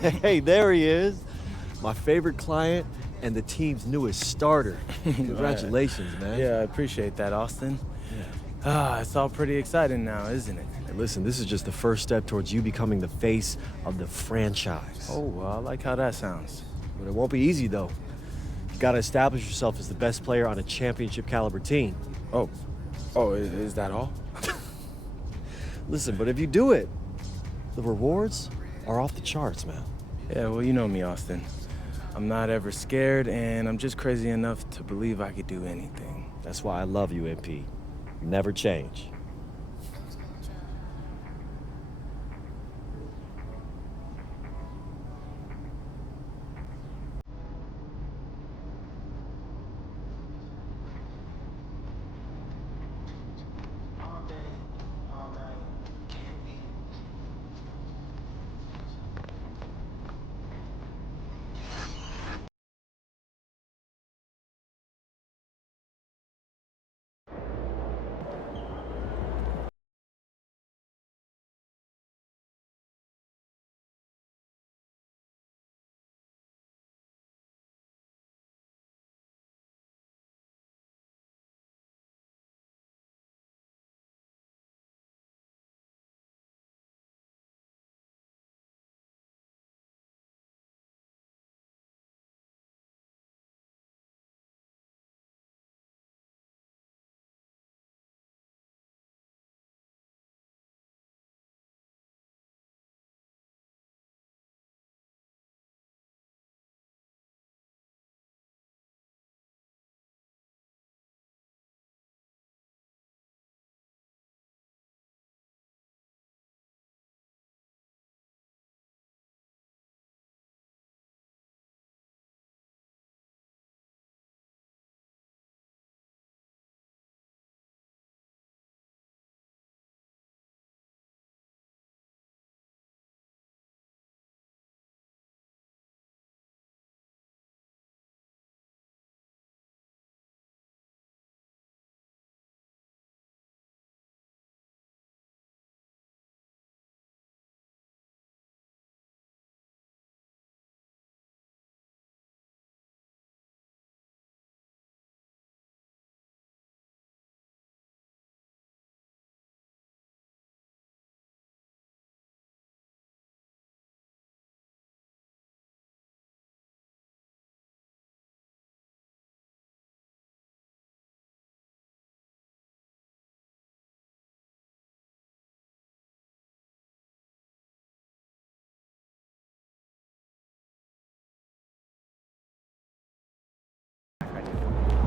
Hey, there he is. My favorite client and the team's newest starter. Congratulations, man. Yeah, I appreciate that, Austin. Yeah. It's all pretty exciting now, isn't it? Hey, listen, this is just the first step towards you becoming the face of the franchise. Oh, well, I like how that sounds. But it won't be easy, though. You gotta establish yourself as the best player on a championship caliber team. Oh, is that all? Listen, but if you do it, the rewards are off the charts, man. Yeah, well, you know me, Austin. I'm not ever scared, and I'm just crazy enough to believe I could do anything. That's why I love you, MP. You never change. All day, all night, can't be.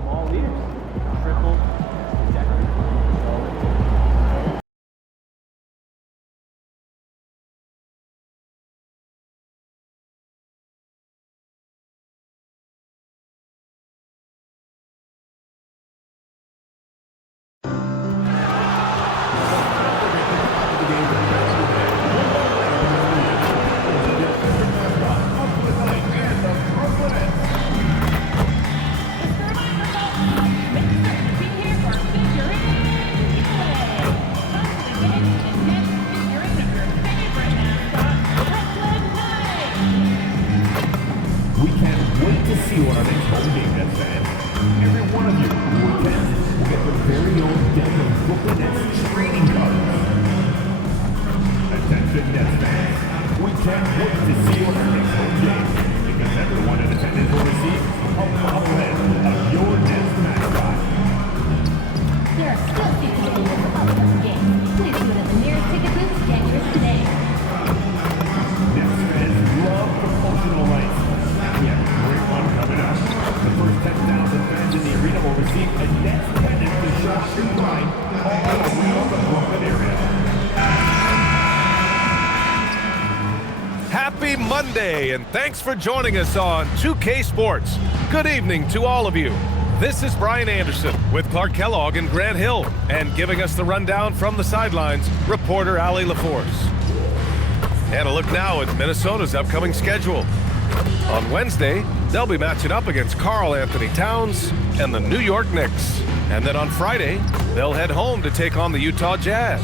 All ears. Triple, We can't wait to see you on our next home game, Nets fans. Every one of you who attends will get their very own deck of Brooklyn Nets trading cards. Attention, Nets fans. We can't wait to see you on our next home game because everyone in attendance will receive a bobblehead of your Nets mascot. There are still seats available for upcoming games. Please go to the nearest ticket booth to get yours today. Nets fans love promotional rights. We have a great one coming up. The first 10,000 fans in the arena will receive a Nets pendant to show off your pride all around the Brooklyn area. Happy Monday, and thanks for joining us on 2K Sports. Good evening to all of you. This is Brian Anderson with Clark Kellogg and Grant Hill, and giving us the rundown from the sidelines, reporter Allie LaForce. And a look now at Minnesota's upcoming schedule. On Wednesday, they'll be matching up against Karl Anthony Towns and the New York Knicks. And then on Friday, they'll head home to take on the Utah Jazz.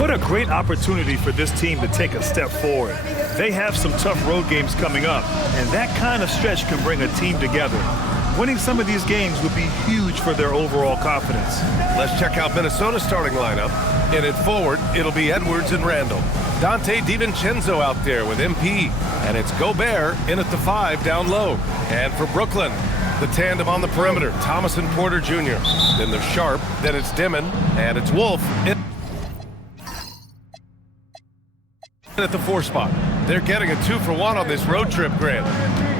What a great opportunity for this team to take a step forward. They have some tough road games coming up, and that kind of stretch can bring a team together. Winning some of these games would be huge for their overall confidence. Let's check out Minnesota's starting lineup. In it forward, it'll be Edwards and Randall. Dante DiVincenzo out there with MP. And it's Gobert in at the 5 down low. And for Brooklyn, the tandem on the perimeter, Thomas and Porter Jr. Then there's Sharp, then it's Dimon, and it's Wolf at the 4 spot. They're getting a 2-for-1 on this road trip, Grant,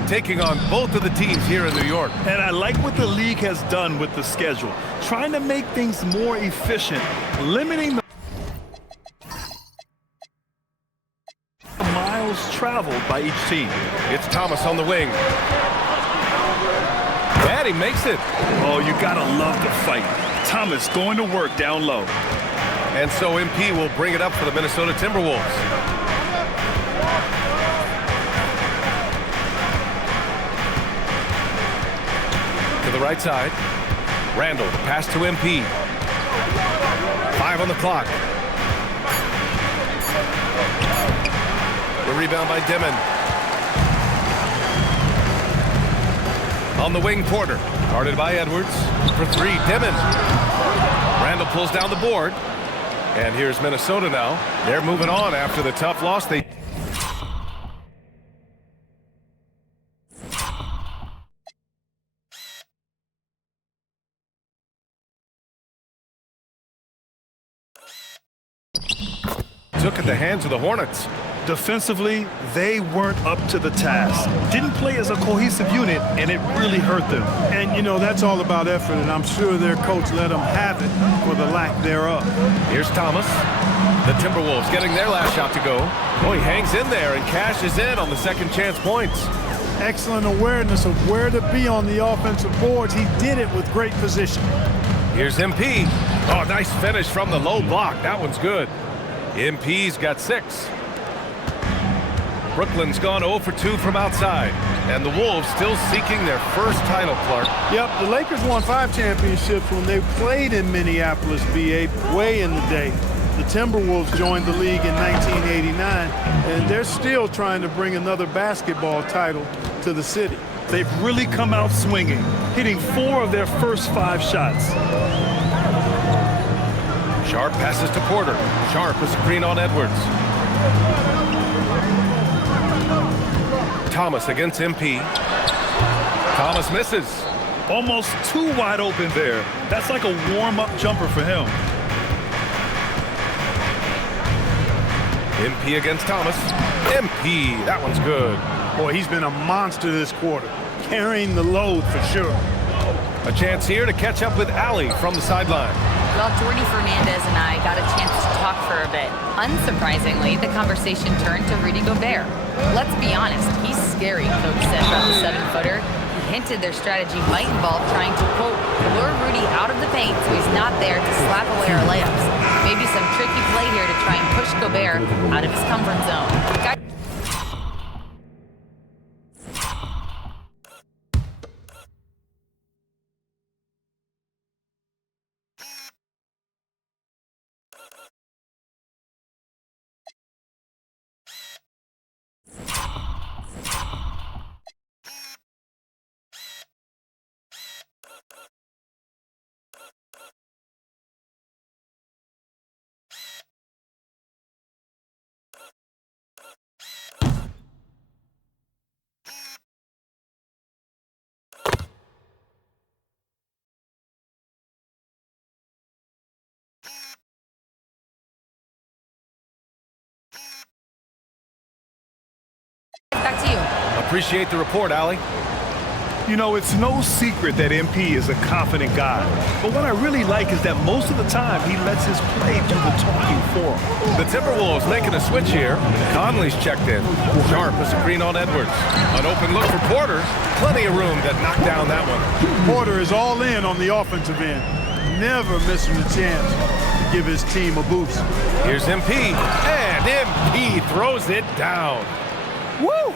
taking on both of the teams here in New York. And I like what the league has done with the schedule, trying to make things more efficient, limiting the miles traveled by each team. It's Thomas on the wing. And he makes it. Oh, you gotta love the fight. Thomas going to work down low. And so MP will bring it up for the Minnesota Timberwolves. To the right side. Randall, the pass to MP. 5 on the clock. The rebound by Dimon. On the wing, Porter. Guarded by Edwards. For 3, Dimon. Randall pulls down the board. And here's Minnesota now. They're moving on after the tough loss. They took at the hands of the Hornets. Defensively, they weren't up to the task. Didn't play as a cohesive unit, and it really hurt them. And, you know, that's all about effort, and I'm sure their coach let them have it for the lack thereof. Here's Thomas. The Timberwolves getting their last shot to go. Oh, he hangs in there and cashes in on the second chance points. Excellent awareness of where to be on the offensive boards. He did it with great position. Here's MP. Oh, nice finish from the low block. That one's good. MP's got 6. Brooklyn's gone 0 for 2 from outside. And the Wolves still seeking their first title, Clark. Yep, the Lakers won 5 championships when they played in Minneapolis, VA, way in the day. The Timberwolves joined the league in 1989, and they're still trying to bring another basketball title to the city. They've really come out swinging, hitting 4 of their first 5 shots. Sharp passes to Porter. Sharp with screen on Edwards. Thomas against MP. Thomas misses. Almost too wide open there. That's like a warm-up jumper for him. MP against Thomas. MP, that one's good. Boy, he's been a monster this quarter, carrying the load for sure. A chance here to catch up with Allie from the sideline. Well, Jordi Fernandez and I got a chance to talk for a bit. Unsurprisingly, the conversation turned to Rudy Gobert. Let's be honest, he's scary, Coach said about the 7-footer. He hinted their strategy might involve trying to, quote, lure Rudy out of the paint so he's not there to slap away our layups. Maybe some tricky play here to try and push Gobert out of his comfort zone. Back to you. Appreciate the report, Allie. You know, it's no secret that MP is a confident guy. But what I really like is that most of the time he lets his play do the talking for him. The Timberwolves making a switch here. Conley's checked in. Sharp with a screen on Edwards. An open look for Porter. Plenty of room to knock down that one. Porter is all in on the offensive end. Never missing a chance to give his team a boost. Here's MP. And MP throws it down. Woo!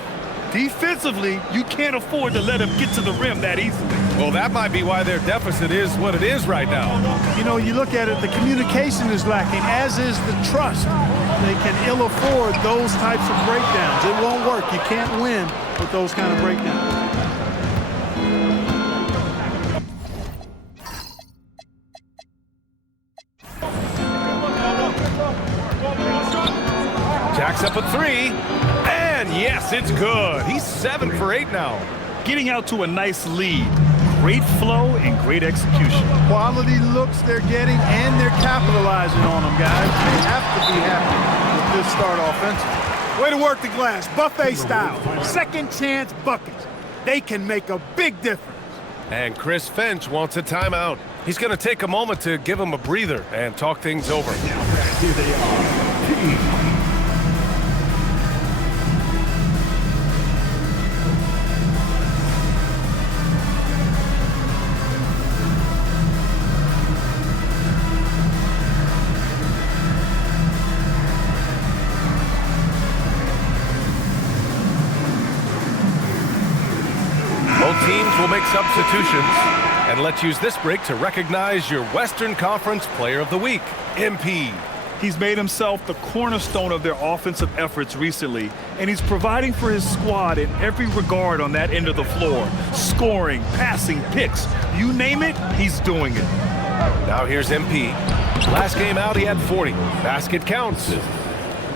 Defensively, you can't afford to let him get to the rim that easily. Well, that might be why their deficit is what it is right now. You know, you look at it, the communication is lacking, as is the trust. They can ill afford those types of breakdowns. It won't work. You can't win with those kind of breakdowns. Jacks up a three, and yes, it's good. He's 7 for 8 now. Getting out to a nice lead. Great flow and great execution. Quality looks they're getting, and they're capitalizing on them, guys. They have to be happy with this start offensively. Way to work the glass, buffet style. Second chance buckets. They can make a big difference. And Chris Finch wants a timeout. He's going to take a moment to give him a breather and talk things over. Here they are. Both teams will make substitutions, and let's use this break to recognize your Western Conference Player of the Week, MP. He's made himself the cornerstone of their offensive efforts recently, and he's providing for his squad in every regard on that end of the floor. Scoring, passing, picks, you name it, he's doing it. Now here's MP. Last game out, he had 40. Basket counts.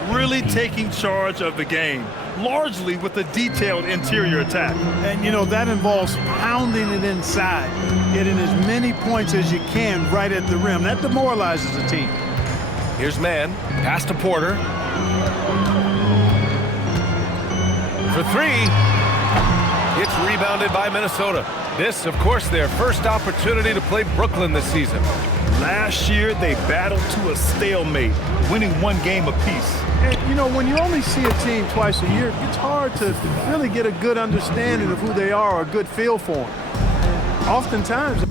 Really taking charge of the game, largely with a detailed interior attack. And, you know, that involves pounding it inside, getting as many points as you can right at the rim. That demoralizes a team. Here's Mann. Pass to Porter. For three. It's rebounded by Minnesota. This, of course, their first opportunity to play Brooklyn this season. Last year, they battled to a stalemate, winning one game apiece. And, you know, when you only see a team twice a year, it's hard to really get a good understanding of who they are or a good feel for them. Oftentimes,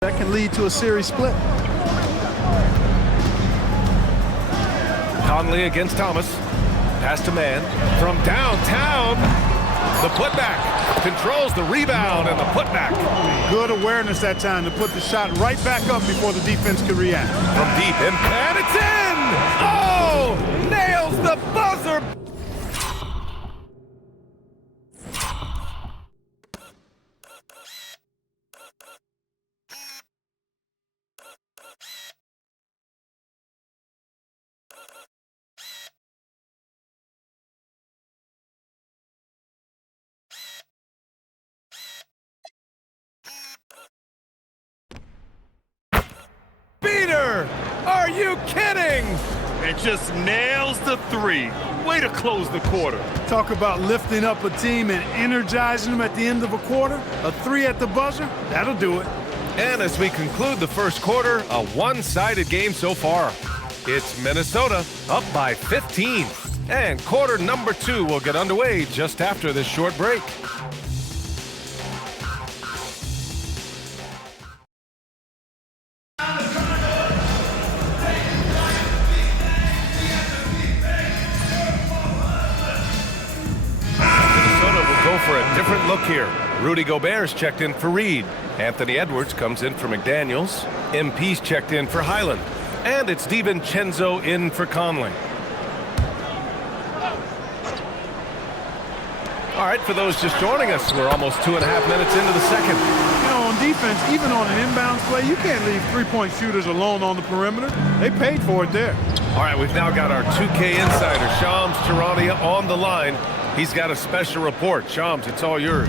that can lead to a series split. Conley against Thomas. Pass to Mann. From downtown, the putback. Controls the rebound and the putback. Good awareness that time to put the shot right back up before the defense could react. From deep, and it's in! Oh! Nails the buzzer! Beater! Are you kidding? And just nails the three. Way to close the quarter. Talk about lifting up a team and energizing them at the end of a quarter. A three at the buzzer, that'll do it. And as we conclude the first quarter, a one-sided game so far. It's Minnesota up by 15. And quarter number 2 will get underway just after this short break. For a different look here. Rudy Gobert's checked in for Reed. Anthony Edwards comes in for McDaniels. MP's checked in for Highland. And it's DiVincenzo in for Conley. All right, for those just joining us, we're almost 2.5 minutes into the second. You know, on defense, even on an inbounds play, you can't leave three-point shooters alone on the perimeter. They paid for it there. All right, we've now got our 2K insider, Shams Charania, on the line. He's got a special report. Shams, it's all yours.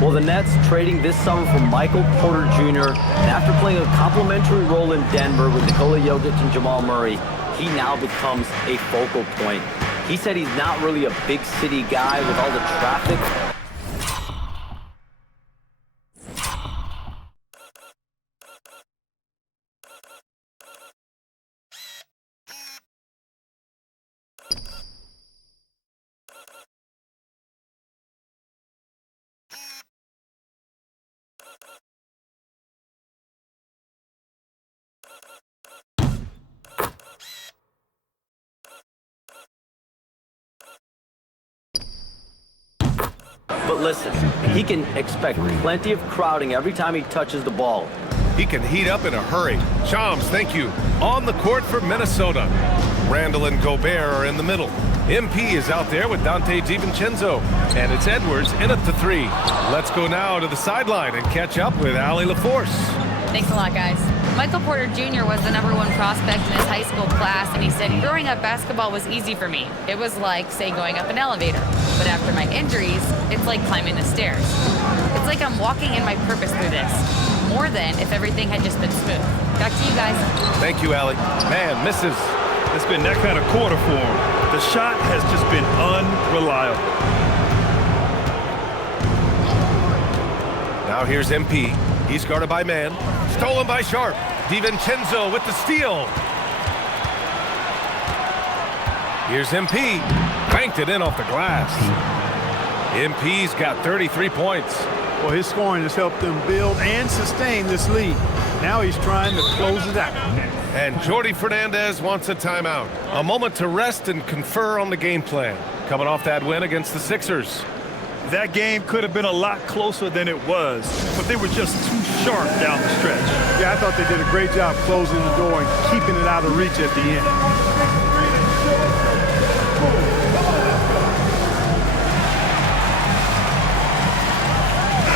Well, the Nets trading this summer for Michael Porter Jr. And after playing a complimentary role in Denver with Nikola Jokic and Jamal Murray, he now becomes a focal point. He said he's not really a big city guy with all the traffic. But listen, he can expect plenty of crowding every time he touches the ball. He can heat up in a hurry. Shams, thank you. On the court for Minnesota. Randall and Gobert are in the middle. MP is out there with Dante DiVincenzo. And it's Edwards in at the 3. Let's go now to the sideline and catch up with Allie LaForce. Thanks a lot, guys. Michael Porter Jr. was the #1 prospect in his high school class, and he said, growing up, basketball was easy for me. It was like, say, going up an elevator. But after my injuries, it's like climbing the stairs. It's like I'm walking in my purpose through this, more than if everything had just been smooth. Back to you guys. Thank you, Allie. Man, misses. It's been that kind of quarter for him. The shot has just been unreliable. Now here's MP. He's guarded by Man. Stolen by Sharp. DiVincenzo with the steal. Here's MP. Banked it in off the glass. MP's got 33 points. Well, his scoring has helped them build and sustain this lead. Now he's trying to close it out. And Jordi Fernandez wants a timeout. A moment to rest and confer on the game plan. Coming off that win against the Sixers. That game could have been a lot closer than it was, but they were just too sharp down the stretch. Yeah, I thought they did a great job closing the door and keeping it out of reach at the end.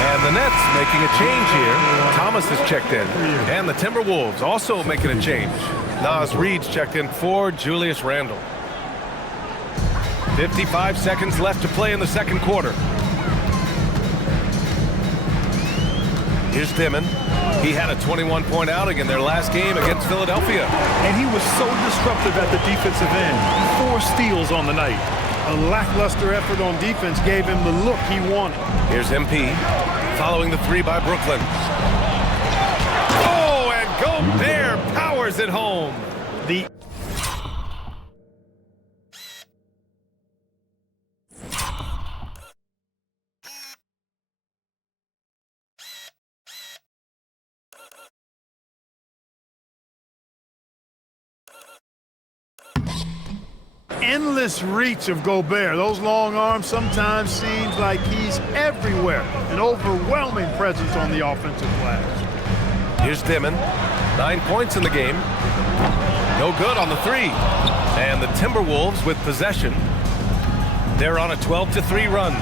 And the Nets making a change here. Thomas has checked in. And the Timberwolves also making a change. Naz Reid's checked in for Julius Randle. 55 seconds left to play in the second quarter. Here's Dimon. He had a 21-point outing in their last game against Philadelphia. And he was so disruptive at the defensive end. 4 steals on the night. A lackluster effort on defense gave him the look he wanted. Here's MP, following the 3 by Brooklyn. Oh, and Gobert powers it home. The endless reach of Gobert. Those long arms sometimes seems like he's everywhere. An overwhelming presence on the offensive glass. Here's Dimon. 9 points in the game. No good on the 3. And the Timberwolves with possession. They're on a 12-3 run.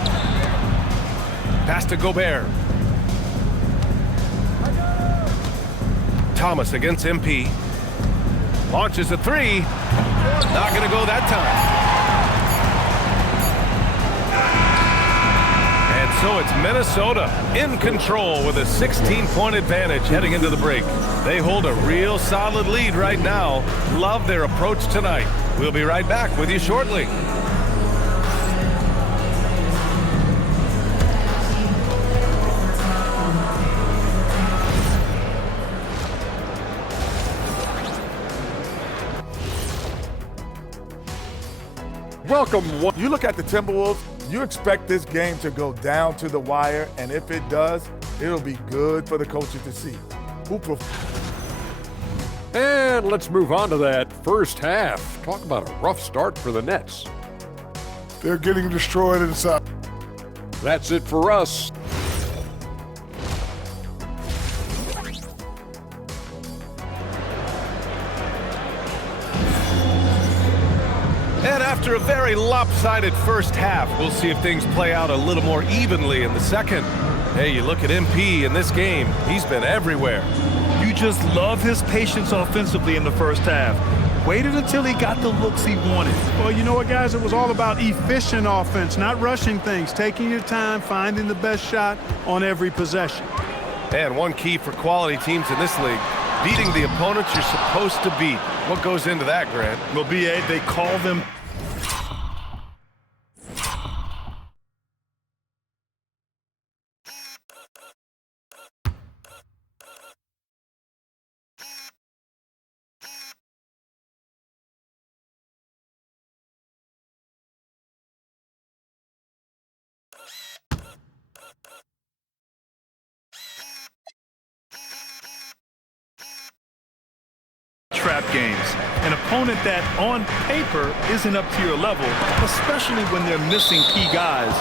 Pass to Gobert. Thomas against MP. Launches a 3. Not going to go that time. And so it's Minnesota in control with a 16-point advantage heading into the break. They hold a real solid lead right now. Love their approach tonight. We'll be right back with you shortly. Welcome. You look at the Timberwolves, you expect this game to go down to the wire, and if it does, it'll be good for the coaches to see. And let's move on to that first half. Talk about a rough start for the Nets. They're getting destroyed inside. That's it for us. And after a very lopsided first half, we'll see if things play out a little more evenly in the second. Hey, you look at MP in this game, he's been everywhere. You just love his patience offensively in the first half. Waited until he got the looks he wanted. Well, you know what, guys? It was all about efficient offense, not rushing things, taking your time, finding the best shot on every possession. And one key for quality teams in this league, beating the opponents you're supposed to beat. What goes into that, Grant? Well, B.A., they call them trap games. An opponent that, on paper, isn't up to your level, especially when they're missing key guys.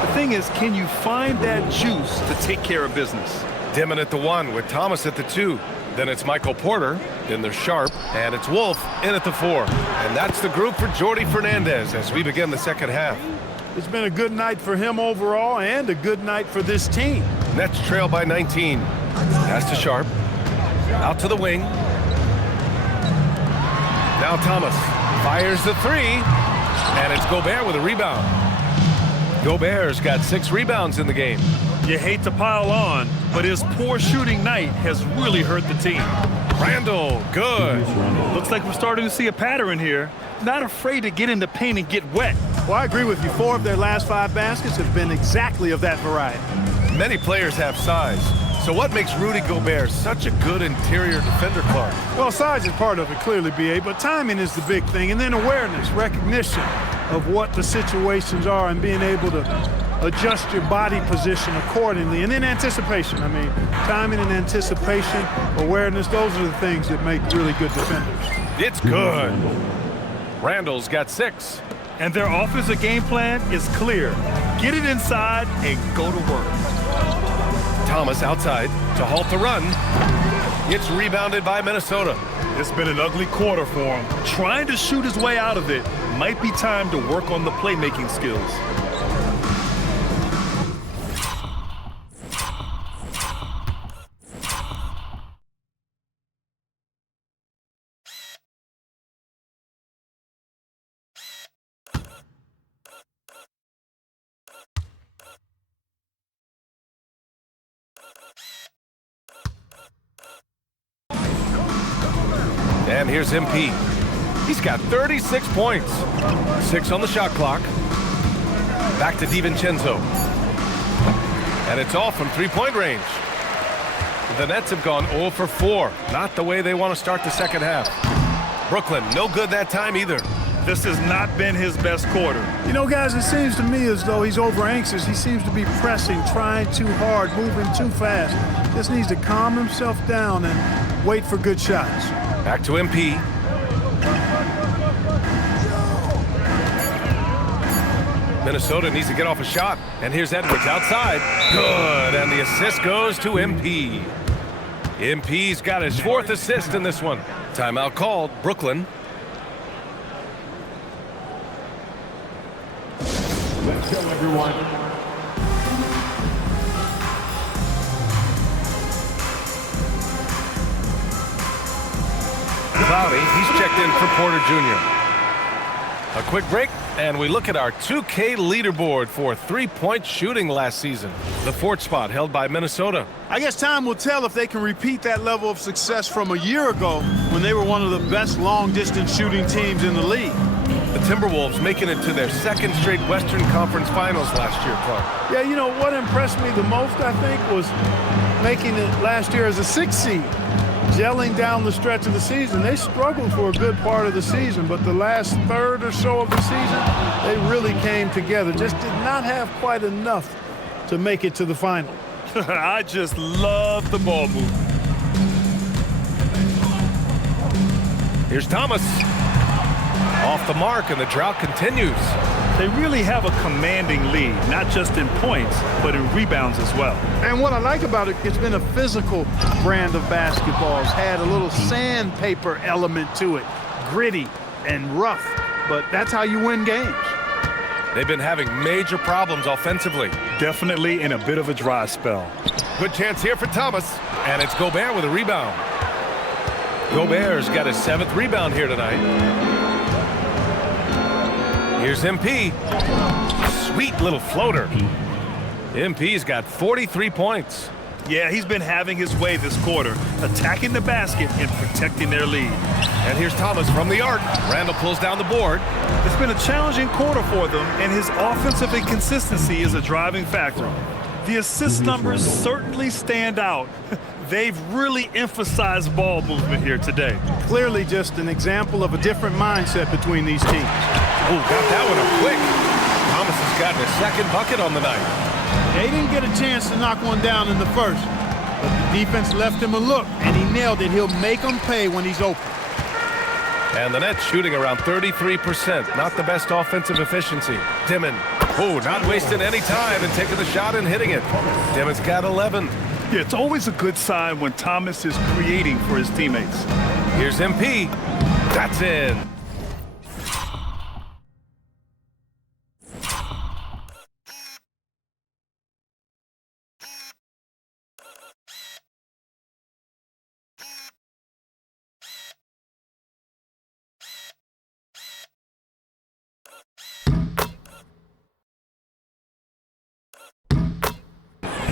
The thing is, can you find that juice to take care of business? Dimon at the 1 with Thomas at the 2. Then it's Michael Porter. Then there's Sharp. And it's Wolf in at the 4. And that's the group for Jordi Fernandez as we begin the second half. It's been a good night for him overall and a good night for this team. Nets trail by 19. Pass to Sharp. Out to the wing. Now Thomas fires the 3. And it's Gobert with a rebound. Gobert's got 6 rebounds in the game. You hate to pile on, but his poor shooting night has really hurt the team. Randall, good. Looks like we're starting to see a pattern here. Not afraid to get in the paint and get wet. Well, I agree with you. 4 of their last 5 baskets have been exactly of that variety. Many players have size. So what makes Rudy Gobert such a good interior defender, Clark? Well, size is part of it, clearly, B.A., but timing is the big thing. And then awareness, recognition of what the situations are and being able to adjust your body position accordingly. And then anticipation. I mean, timing and anticipation, awareness, those are the things that make really good defenders. It's good. Randall's got 6. And their offensive game plan is clear. Get it inside and go to work. Thomas outside to halt the run. It's rebounded by Minnesota. It's been an ugly quarter for him. Trying to shoot his way out of it. Might be time to work on the playmaking skills. And here's MP. He's got 36 points. 6 on the shot clock. Back to DiVincenzo. And it's all from three-point range. The Nets have gone 0 for 4. Not the way they want to start the second half. Brooklyn, no good that time either. This has not been his best quarter. You know, guys, it seems to me as though he's over-anxious. He seems to be pressing, trying too hard, moving too fast. Just needs to calm himself down and wait for good shots. Back to MP. Minnesota needs to get off a shot. And here's Edwards outside. Good. And the assist goes to MP. MP's got his 4th assist in this one. Timeout called. Brooklyn. Let's go, everyone. Cloudy, he's checked in for Porter Jr. A quick break, and we look at our 2K leaderboard for three-point shooting last season. The 4th spot held by Minnesota. I guess time will tell if they can repeat that level of success from a year ago when they were one of the best long-distance shooting teams in the league. The Timberwolves making it to their 2nd straight Western Conference Finals last year, Clark. Yeah, you know, what impressed me the most, I think, was making it last year as a 6th seed. Gelling down the stretch of the season. They struggled for a good part of the season, but the last third or so of the season, they really came together. Just did not have quite enough to make it to the final. I just love the ball movement. Here's Thomas. Off the mark, and the drought continues. They really have a commanding lead, not just in points, but in rebounds as well. And what I like about it, it's been a physical brand of basketball. It's had a little sandpaper element to it, gritty and rough, but that's how you win games. They've been having major problems offensively. Definitely in a bit of a dry spell. Good chance here for Thomas, and it's Gobert with a rebound. Gobert's got his 7th rebound here tonight. Here's MP. Sweet little floater. MP's got 43 points. Yeah, he's been having his way this quarter, attacking the basket and protecting their lead. And here's Thomas from the arc. Randall pulls down the board. It's been a challenging quarter for them, and his offensive inconsistency is a driving factor. The assist numbers certainly stand out. They've really emphasized ball movement here today. Clearly just an example of a different mindset between these teams. Oh, got that one up quick. Thomas has gotten his 2nd bucket on the night. They didn't get a chance to knock one down in the first, but the defense left him a look, and he nailed it. He'll make them pay when he's open. And the Nets shooting around 33%. Not the best offensive efficiency. Dimon Oh, not wasting any time and taking the shot and hitting it. Dimmon's got 11. Yeah, it's always a good sign when Thomas is creating for his teammates. Here's MP. That's in.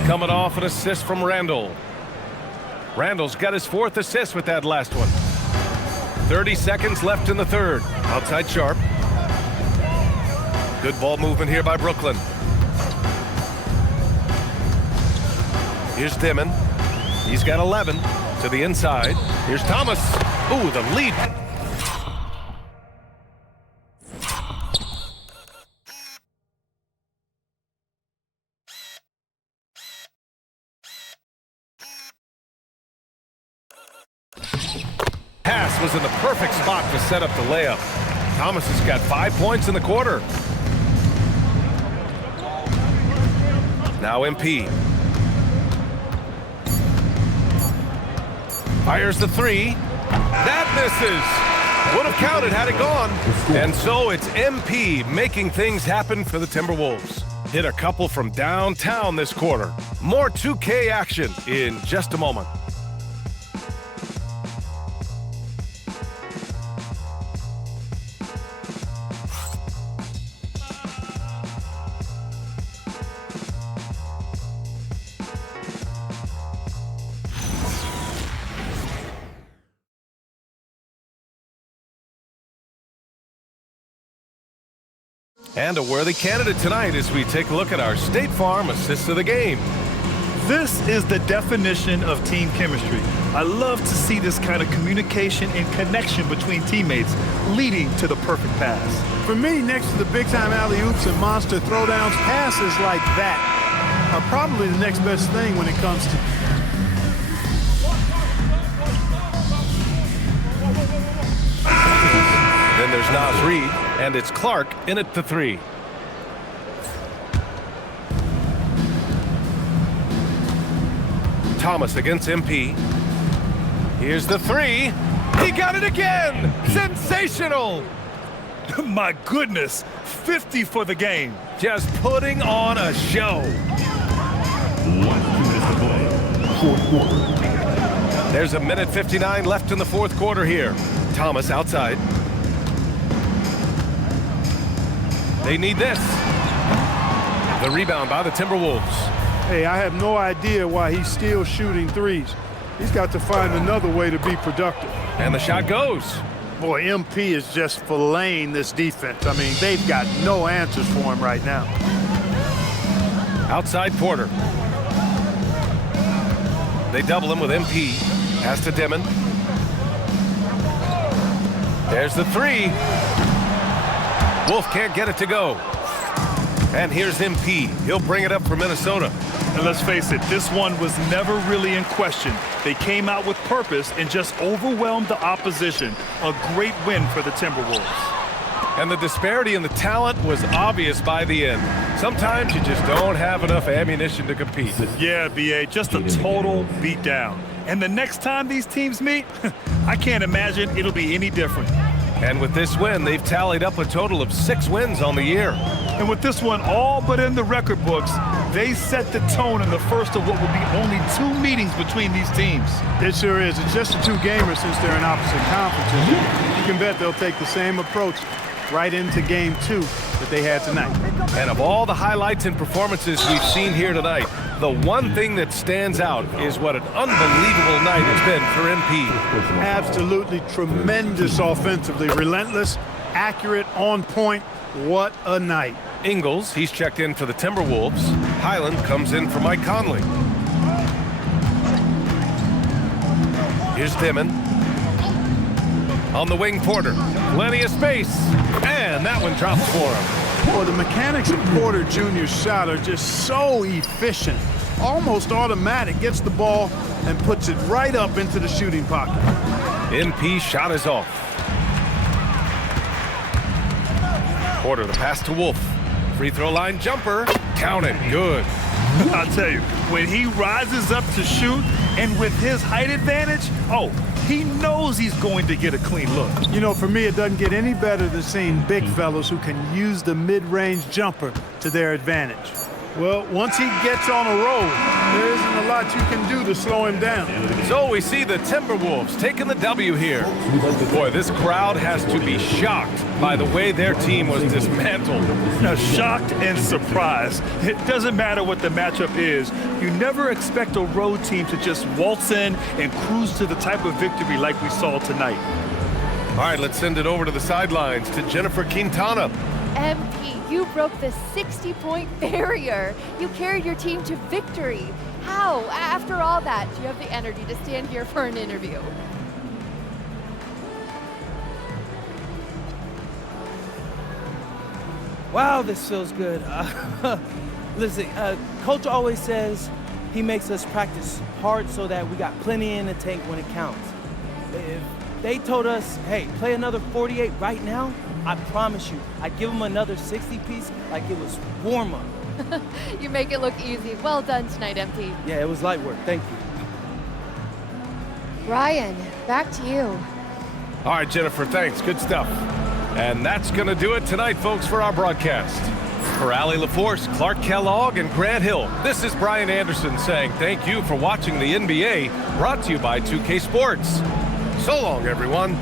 Coming off an assist from Randall. Randall's got his 4th assist with that last one. 30 seconds left in the 3rd. Outside Sharp. Good ball movement here by Brooklyn. Here's Dimon. He's got 11 to the inside. Here's Thomas. Ooh, the lead. Pass was in the perfect spot to set up the layup. Thomas has got 5 points in the quarter. Now MP. Fires the 3. That misses. Would have counted had it gone. And so it's MP making things happen for the Timberwolves. Hit a couple from downtown this quarter. More 2K action in just a moment. And a worthy candidate tonight as we take a look at our State Farm Assist of the Game. This is the definition of team chemistry. I love to see this kind of communication and connection between teammates leading to the perfect pass. For me, next to the big-time alley-oops and monster throwdowns, passes like that are probably the next best thing when it comes to... Then there's Naz Reid, and it's Clark in at the 3. Thomas against MP. Here's the 3. He got it again! Sensational! My goodness, 50 for the game. Just putting on a show. 1 minute to play. 4th quarter. There's a minute 59 left in the 4th quarter here. Thomas outside. They need this. The rebound by the Timberwolves. Hey, I have no idea why he's still shooting threes. He's got to find another way to be productive. And the shot goes. Boy, MP is just filleting this defense. I mean, they've got no answers for him right now. Outside Porter. They double him with MP. Pass to Dimon. There's the 3. Wolf can't get it to go. And here's MP. He'll bring it up for Minnesota. And let's face it, this one was never really in question. They came out with purpose and just overwhelmed the opposition. A great win for the Timberwolves. And the disparity in the talent was obvious by the end. Sometimes you just don't have enough ammunition to compete. Yeah, B.A., just a total beatdown. And the next time these teams meet, I can't imagine it'll be any different. And with this win, they've tallied up a total of 6 wins on the year. And with this one all but in the record books, they set the tone in the first of what will be only 2 meetings between these teams. It sure is. It's just a 2-gamer since they're in opposite conferences. You can bet they'll take the same approach right into Game 2 that they had tonight. And of all the highlights and performances we've seen here tonight, the one thing that stands out is what an unbelievable night it's been for MP. Absolutely tremendous offensively. Relentless, accurate, on point. What a night. Ingles, he's checked in for the Timberwolves. Highland comes in for Mike Conley. Here's Dimon. On the wing, Porter. Plenty of space. And that one drops for him. Well, the mechanics of Porter Jr.'s shot are just so efficient. Almost automatic. Gets the ball and puts it right up into the shooting pocket. MP shot is off. Porter, the pass to Wolf. Free throw line jumper. Count it. Good. I'll tell you, when he rises up to shoot and with his height advantage, he knows he's going to get a clean look. You know, for me, it doesn't get any better than seeing big fellas who can use the mid-range jumper to their advantage. Well, once he gets on a roll, there isn't a lot you can do to slow him down. So we see the Timberwolves taking the W here. Boy, this crowd has to be shocked by the way their team was dismantled. Now, shocked and surprised. It doesn't matter what the matchup is. You never expect a road team to just waltz in and cruise to the type of victory like we saw tonight. All right, let's send it over to the sidelines to Jennifer Quintana. MP, you broke the 60-point barrier. You carried your team to victory. How? After all that, do you have the energy to stand here for an interview? Wow, this feels good. Listen, Coach always says he makes us practice hard so that we got plenty in the tank when it counts. If they told us, hey, play another 48 right now, I promise you, I'd give them another 60-piece like it was warm-up. You make it look easy. Well done tonight, MP. Yeah, it was light work. Thank you. Ryan, back to you. All right, Jennifer, thanks. Good stuff. And that's going to do it tonight, folks, for our broadcast. For Allie LaForce, Clark Kellogg, and Grant Hill, this is Brian Anderson saying thank you for watching the NBA, brought to you by 2K Sports. So long, everyone.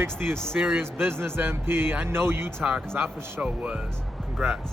'60 is serious business, MP. I know you tired, because I for sure was. Congrats.